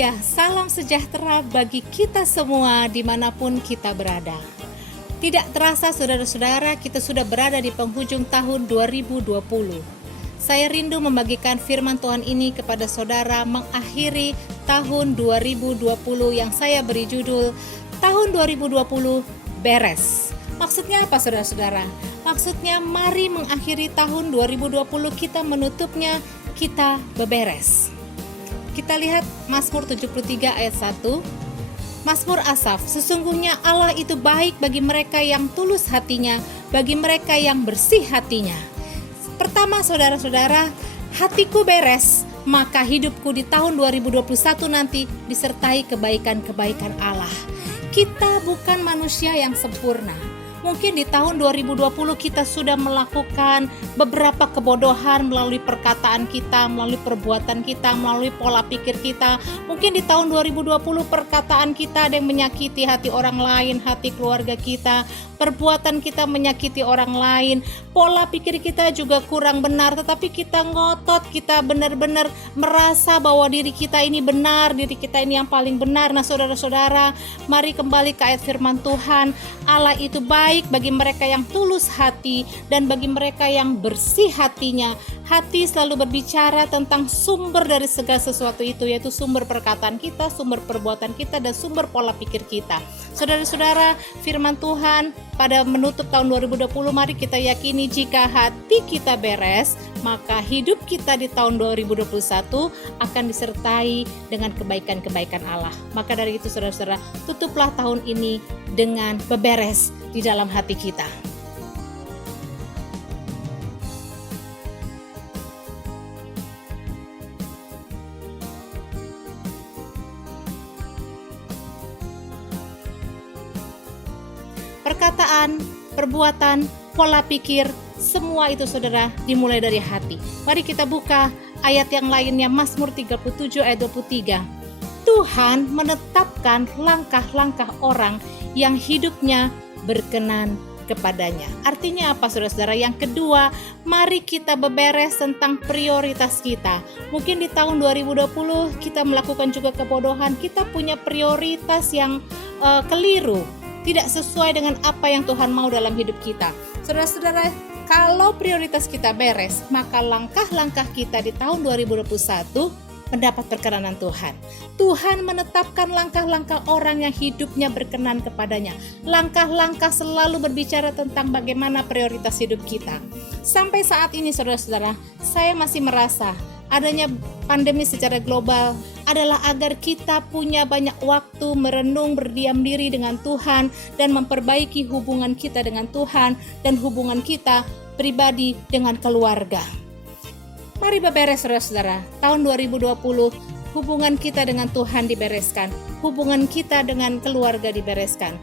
Haleluya, salam sejahtera bagi kita semua dimanapun kita berada. Tidak terasa saudara-saudara, kita sudah berada di penghujung tahun 2020. Saya rindu membagikan firman Tuhan ini kepada saudara mengakhiri tahun 2020 yang saya beri judul Tahun 2020 Beres. Maksudnya apa saudara-saudara? Maksudnya mari mengakhiri tahun 2020, kita menutupnya, kita beberes. Kita lihat Mazmur 73 ayat 1. Mazmur Asaf, sesungguhnya Allah itu baik bagi mereka yang tulus hatinya, bagi mereka yang bersih hatinya. Pertama saudara-saudara, hatiku beres, maka hidupku di tahun 2021 nanti disertai kebaikan-kebaikan Allah. Kita bukan manusia yang sempurna. Mungkin di tahun 2020 kita sudah melakukan beberapa kebodohan melalui perkataan kita, melalui perbuatan kita, melalui pola pikir kita. Mungkin di tahun 2020 perkataan kita ada yang menyakiti hati orang lain, hati keluarga kita. Perbuatan kita menyakiti orang lain, pola pikir kita juga kurang benar, tetapi kita ngotot, kita benar-benar merasa bahwa diri kita ini benar, diri kita ini yang paling benar. Nah saudara-saudara, mari kembali ke ayat firman Tuhan. Allah itu baik bagi mereka yang tulus hati dan bagi mereka yang bersih hatinya. Hati selalu berbicara tentang sumber dari segala sesuatu itu, yaitu sumber perkataan kita, sumber perbuatan kita, dan sumber pola pikir kita. Saudara-saudara, firman Tuhan pada menutup tahun 2020, mari kita yakini jika hati kita beres, maka hidup kita di tahun 2021 akan disertai dengan kebaikan-kebaikan Allah. Maka dari itu saudara-saudara, tutuplah tahun ini dengan beberes di dalam hati kita. Perkataan, perbuatan, pola pikir, semua itu saudara dimulai dari hati. Mari kita buka ayat yang lainnya, Mazmur 37 ayat 23. Tuhan menetapkan langkah-langkah orang yang hidupnya berkenan kepadanya. Artinya apa saudara-saudara? Yang kedua, mari kita beberes tentang prioritas kita. Mungkin di tahun 2020 kita melakukan juga kebodohan, kita punya prioritas yang keliru, tidak sesuai dengan apa yang Tuhan mau dalam hidup kita. Saudara-saudara, kalau prioritas kita beres, maka langkah-langkah kita di tahun 2021 mendapat perkenanan Tuhan. Tuhan menetapkan langkah-langkah orang yang hidupnya berkenan kepadanya. Langkah-langkah selalu berbicara tentang bagaimana prioritas hidup kita. Sampai saat ini saudara-saudara, saya masih merasa adanya pandemi secara global adalah agar kita punya banyak waktu merenung, berdiam diri dengan Tuhan, dan memperbaiki hubungan kita dengan Tuhan dan hubungan kita pribadi dengan keluarga. Mari beberes saudara-saudara, tahun 2020 hubungan kita dengan Tuhan dibereskan, hubungan kita dengan keluarga dibereskan.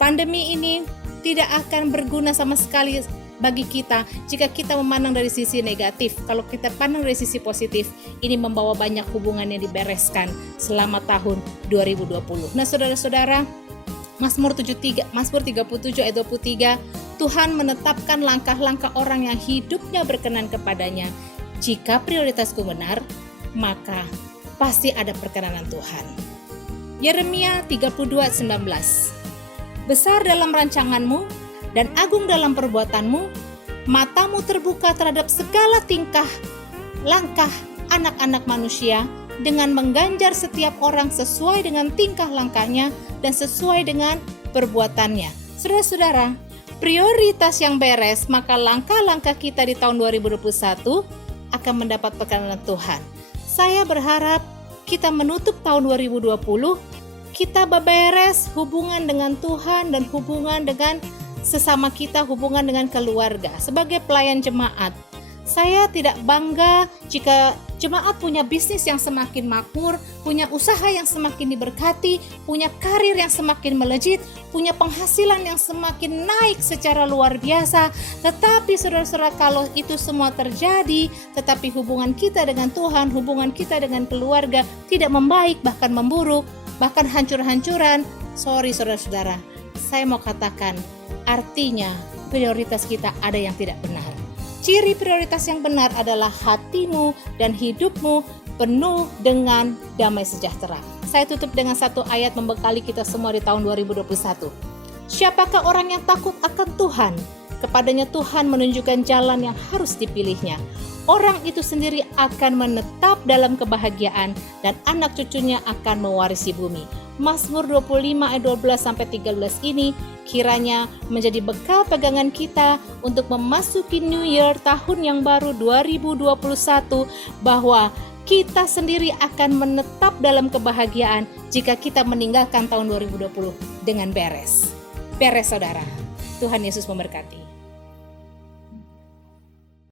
Pandemi ini tidak akan berguna sama sekali bagi kita jika kita memandang dari sisi negatif. Kalau kita pandang dari sisi positif, ini membawa banyak hubungan yang dibereskan selama tahun 2020. Nah saudara-saudara, Mazmur 37 ayat 23, Tuhan menetapkan langkah-langkah orang yang hidupnya berkenan kepadanya. Jika prioritasku benar, maka pasti ada perkenanan Tuhan. Yeremia 32:19. Besar dalam rancanganmu dan agung dalam perbuatanmu, matamu terbuka terhadap segala tingkah langkah anak-anak manusia, dengan mengganjar setiap orang sesuai dengan tingkah langkahnya dan sesuai dengan perbuatannya. Saudara-saudara, prioritas yang beres, maka langkah-langkah kita di tahun 2021 akan mendapat perkenanan Tuhan. Saya berharap kita menutup tahun 2020, kita beberes hubungan dengan Tuhan dan hubungan dengan sesama kita, hubungan dengan keluarga. Sebagai pelayan jemaat, saya tidak bangga jika jemaat punya bisnis yang semakin makmur, punya usaha yang semakin diberkati, punya karir yang semakin melejit, punya penghasilan yang semakin naik secara luar biasa. Tetapi saudara-saudara, kalau itu semua terjadi, tetapi hubungan kita dengan Tuhan, hubungan kita dengan keluarga tidak membaik, bahkan memburuk, bahkan hancur-hancuran, sorry saudara-saudara, saya mau katakan, artinya prioritas kita ada yang tidak benar. Ciri prioritas yang benar adalah hatimu dan hidupmu penuh dengan damai sejahtera. Saya tutup dengan satu ayat membekali kita semua di tahun 2021. Siapakah orang yang takut akan Tuhan? Kepadanya Tuhan menunjukkan jalan yang harus dipilihnya. Orang itu sendiri akan menetap dalam kebahagiaan dan anak cucunya akan mewarisi bumi. Mazmur 25 ayat 12-13 ini kiranya menjadi bekal pegangan kita untuk memasuki New Year, tahun yang baru 2021, bahwa kita sendiri akan menetap dalam kebahagiaan jika kita meninggalkan tahun 2020 dengan beres. Beres saudara. Tuhan Yesus memberkati.